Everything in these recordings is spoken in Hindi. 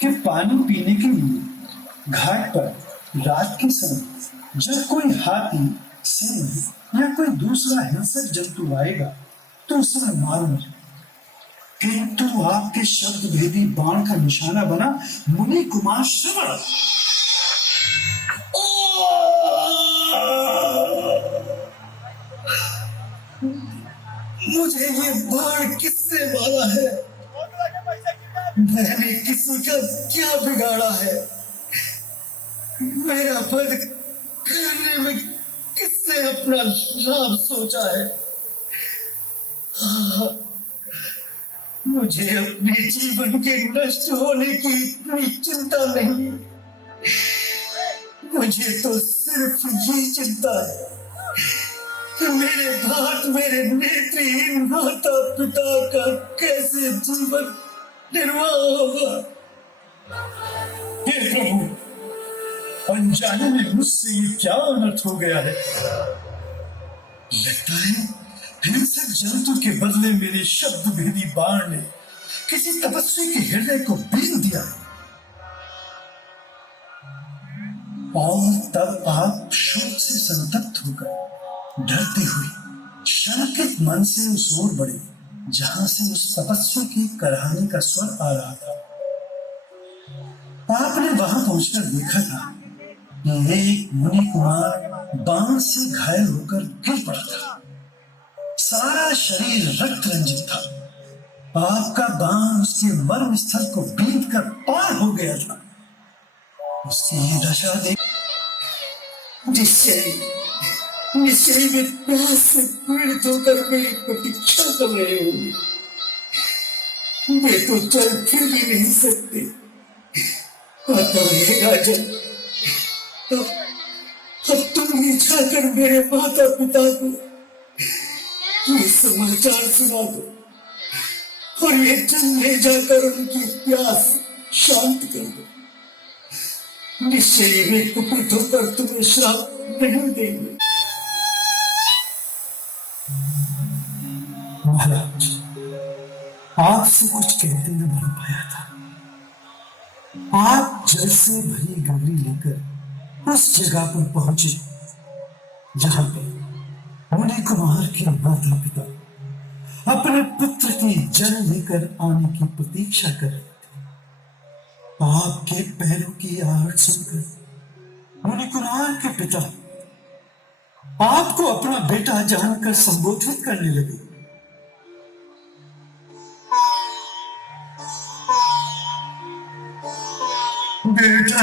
कि पानी पीने के लिए घाट पर रात के समय जब कोई हाथी, सिंह या कोई दूसरा हिंसक जंतु आएगा तो उसे मार मुझे। किंतु आपके शब्द भेदी बाण का निशाना बना मुनि कुमार श्रवण। मुझे ये बाण किसने मारा है? मैंने किसी का क्या बिगाड़ा है? मेरा वध करने में किसने अपना लाभ सोचा है? मुझे अपने जीवन के नष्ट होने की इतनी चिंता नहीं, मुझे तो सिर्फ ये चिंता है कि मेरे भाट, मेरे नेत्रहीन माता पिता का कैसे जीवन निर्वाह होगा। हे प्रभु, अनजाने में मुझसे ये क्या अनर्थ हो गया है। लगता है हिंसक जंतु के बदले मेरे शब्द भेदी बाण ने किसी तपस्वी के हृदय को बीन दिया। और तब आप शोक से संतप्त होकर डरते हुए शंकित मन से उस ओर बढ़े जहां से उस तपस्वी की कराहने का स्वर आ रहा था। आपने वहां पहुंचकर देखा था कि एक मुनि कुमार बाण से घायल होकर गिर पड़ा था। सारा शरीर रक्त रंजित था। आपका बाण उसके मर्म स्थल को बींध कर पार हो गया था। उसकी ये दशा देख निश्चय में प्यास से पीड़ित होकर मेरी प्रतीक्षा कर रहे होंगे। वे तो चल फिर भी नहीं सकते। अतः हे राजन, अब तुम ही जाकर मेरे माता पिता को ये समाचार सुना दो और ये जल ले जाकर उनकी प्यास शांत कर दो। निश्चय वे कुपित होकर तुम्हें श्राप नहीं देंगे। महाराज, आपसे कुछ कहते न बन पाया था। आप जल से भरी गगरी लेकर उस जगह पर पहुंचे जहां पे मुनि कुमार के माता पिता अपने पुत्र की जल लेकर आने की प्रतीक्षा कर रहे थे। आपके पैरों की आहट सुनकर मुनि कुमार के पिता आपको अपना बेटा जानकर संबोधित करने लगे। बेटा,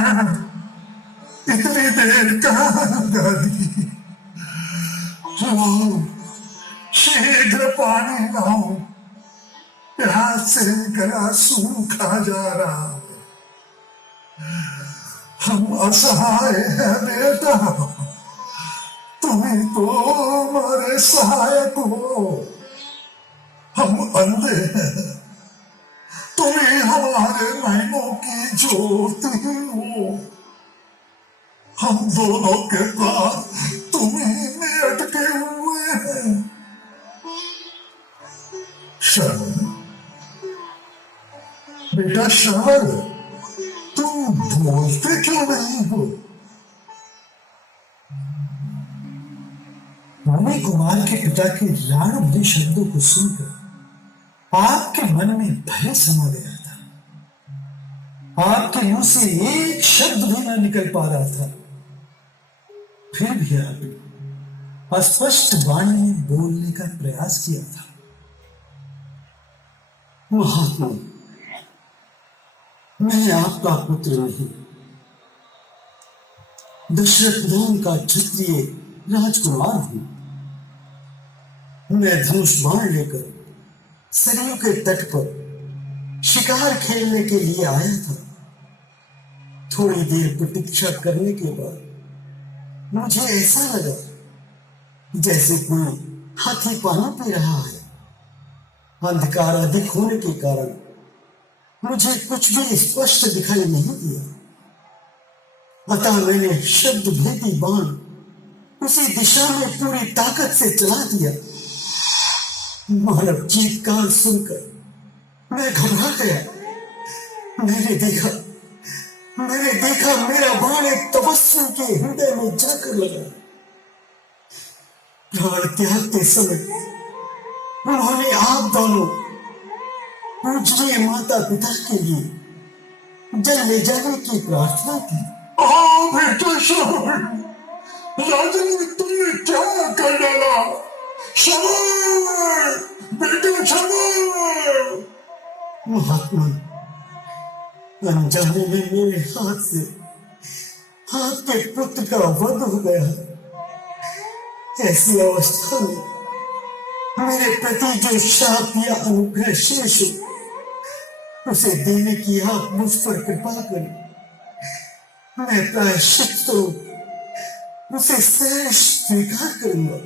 इतनी देर कहाँ लगा दी? शीघ्र पानी लाओ, प्यास से गला सूखा जा रहा है। हम असहाय हैं बेटा, तुम्हें तो हमारे सहायक हो। हम अंधे हैं, तुम्हें हमारे नैनों की ज्योति हो। हम दोनों के प्राण तुम्हीं में अटके हुए हैं। श्रवण, बेटा श्रवण, तुम बोलते क्यों नहीं हो? मुनि कुमार के पिता के लाड़ भरे शब्दों को सुनकर आपके मन में भय समा गया था। आपके मुंह से एक शब्द भी न निकल पा रहा था। फिर भी आपने अस्पष्ट वाणी में बोलने का प्रयास किया था। महात्मा, मैं आपका पुत्र नहीं, दशरथ नाम का क्षत्रिय राजकुमार हूं। मैं धनुष बाण लेकर सरयू के तट पर शिकार खेलने के लिए आया था। थोड़ी देर प्रतीक्षा करने के बाद मुझे ऐसा लगा जैसे कोई हाथी पानी पी रहा है। अंधकार अधिक होने के कारण मुझे कुछ भी स्पष्ट दिखाई नहीं दिया। अतः मैंने शब्द भेदी बाण उसी दिशा में पूरी ताकत से चला दिया। मानव चीत्कार सुनकर मैं घबरा गया। मैंने देखा मेरा बाण एक तपस्वी के हृदय में जाकर लगा। प्राण त्यागते समय उन्होंने आप दोनों पूजनीय माता पिता के लिए जल ले जाने की प्रार्थना की। हाँ बेटे श्रवण, राजन ने तुमने क्या कर डाला? श्रवण, बेटे श्रवण। महात्मा, अनजाने में मेरे हाथ से आपके पुत्र का वध हो गया। ऐसी अवस्था में मेरे प्रति जो शाप या अनुग्रह शेष हो, उसे देने की आप मुझ पर कृपा करें। मैं प्रायश्चित तो उसे सहर्ष स्वीकार करूंगा।